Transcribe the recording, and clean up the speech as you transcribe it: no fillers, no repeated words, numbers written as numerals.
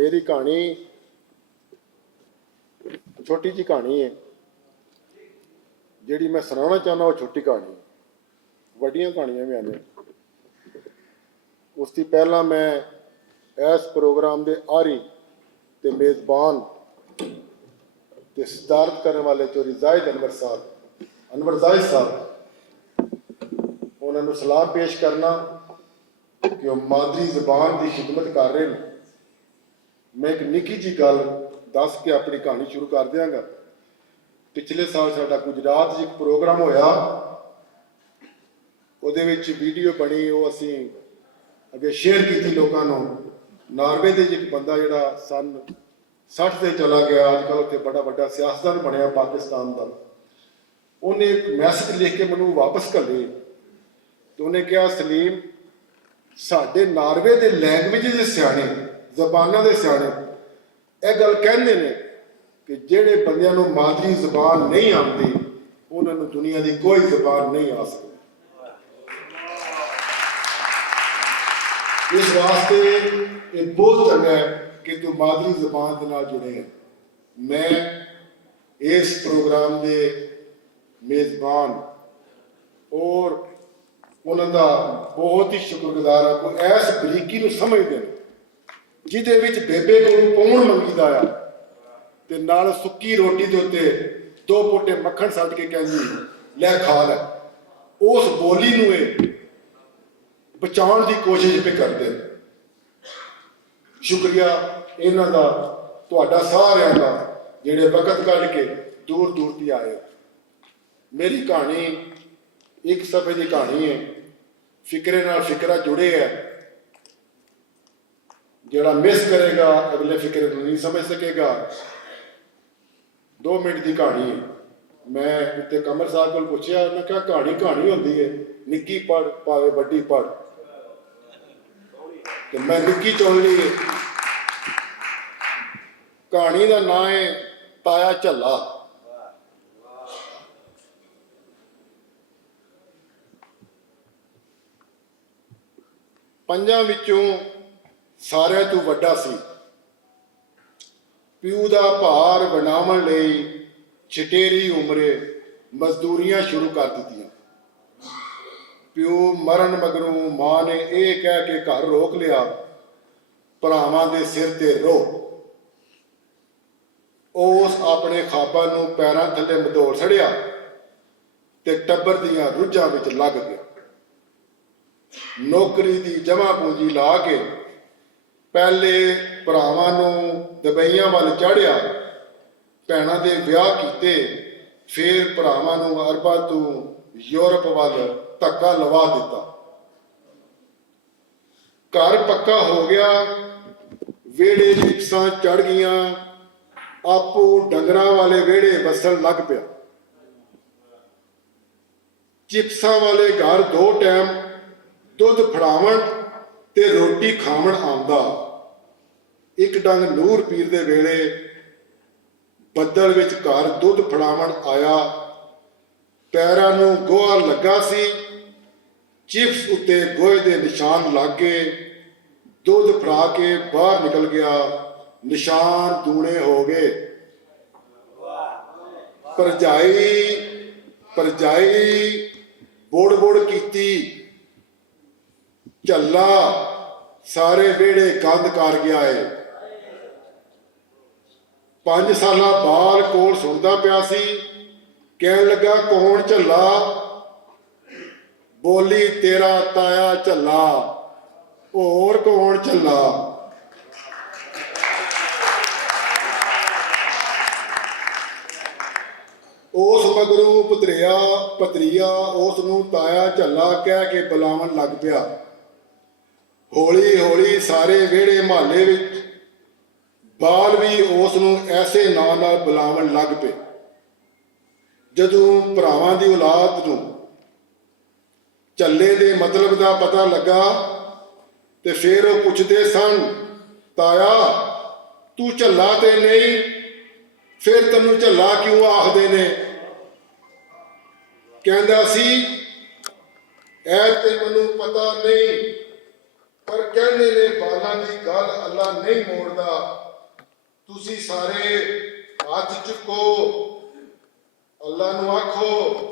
मेरी कहानी छोटी जी कहानी है जिहड़ी मैं सुनाना चाहना। वो छोटी कहानी, वड्डियां कहानियां भी आने। उसकी पहला मैं इस प्रोग्राम के आरी ते मेज़बान ते सदारत करने वाले चौधरी जाहिद अनवर जाहिद साहब उन्होंने सलाम पेश करना कि वह मादरी जबान की खिदमत कर रहे हैं। मैं एक निक्की जी गल दस के अपनी कहानी शुरू कर देंगा। पिछले साल साडा गुजरात एक प्रोग्राम होया, उहदे विच वीडियो बनी, वो असी अगे शेयर की लोगों को। नार्वे के एक बंदा जिहड़ा सन 60 से चला गया, अजकल उत्थे बड़ा बड़ा सियासतदान बनया पाकिस्तान का, उन्हें एक मैसेज लिख के मैनू वापस घल्ले। तो उन्हें कहा, सलीम साडे नार्वे के लैंगवेज के सियाणे, जबाना के सियाणे यह गल कहते हैं कि जेड़े बंदियां नूं मादरी जबान नहीं आती उन्होंने दुनिया की कोई जबान नहीं आ सकती। इस वास्ते ये बहुत चंगा है कि तू मादरी जबान के नाल जुड़े हैं। मैं इस प्रोग्राम के मेज़बान और उन्होंने बहुत ही शुक्रगुजार हाँ। कोई ऐस बरीकी को समझते हैं जिदे विच बेबे को पौण मंगीदा आ ते नाल सुक्की रोटी के उत्ते 2 पोटे मक्खन सट के कहंदी लै खा लै। उस बोली नूं बचाउण की कोशिश पे करते हैं। शुक्रिया इन्हां दा, तुहाडा सारिआं दा जिहड़े वक्त कढ के दूर दूर ती आए। मेरी कहानी एक सफ़े की कहानी है, फिक्रे नाल फिक्रा जुड़े है। जिहड़ा मिस करेगा अगले फिक्रे को नहीं समझ सकेगा। 2 मिनट की कहानी है। मैं उत्ते कमर साहब को पूछा, मैं कहा कहानी कहानी होती है, निक्की पढ़ भावे वड्डी पढ़। तो मैं निक्की चुन ली। कहानी का नाम है ताया झल्ला। पंजां विचों सारे तो वड्डा सी। प्यू का भार वंडावन लई छटेरी उमरे मजदूरियां शुरू कर दित्तियां। प्यू मरण मगरों मां ने यह कह के घर रोक लिया, भरावां दे सिर ते रो। उस अपने खाबां नूं पैरां थल्ले मधोड़ छड़िया ते टब्बर दियां रुझां विच लग गया। नौकरी की जमा पूंजी ला के पहले भरावां नूं दुबईयां वल चाढ़िया, भैणां दे विआह कीते, फिर भरावां नूं अरबां तों यूरोप वल धक्का लवा दिता। घर पक्का हो गया, वेड़े चिप्सां चढ़ गईयां, आपू डंगरां वाले वेड़े बसन लग पिया। चिप्सां वाले घर 2 टाइम दुध फड़ावन ते रोटी खावन आंदा। एक डंग नूर पीर दे वेले बदल विच घर दुध फड़ावन आया। पैरां नूं गोहा लगा सी, चिप्स उत्ते गोहे दे निशान लग गए। दुध फड़ा के बाहर निकल गया, निशान दूने हो गए। भरजाई बोड़ बोड़ कीती, झल्ला सारे वेड़े गंद कर गया है। 5 साला बाल कोल सुनदा पिया सी, कहन लगा कौन झल्ला? बोली तेरा ताया झल्ला, होर कौन झल्ला? उस मगरों भतरिया उसनूं ताया झल्ला कह के बुलावन लग पिया। हौली हौली सारे वेड़े महल्ले विच बाल भी उसनूं ऐसे नां नाल बुलावन लग पे। जदों भरावां दी औलाद नूं झल्ले दे मतलब का पता लगा ते फिर वो पुछदे सन, ताया तू झल्ला ते नहीं, फिर तैनूं झल्ला क्यों आखदे ने? कहंदा सी ऐ ते मैनूं पता नहीं, ਪਰ ਕਹਿੰਦੇ ਨੇ ਬਾਲਾਂ ਦੀ ਗੱਲ ਅੱਲਾ ਨਹੀਂ ਮੋੜਦਾ। ਤੁਸੀਂ ਸਾਰੇ ਹੱਥ ਚੁੱਕੋ, ਅੱਲਾ ਨੂੰ ਆਖੋ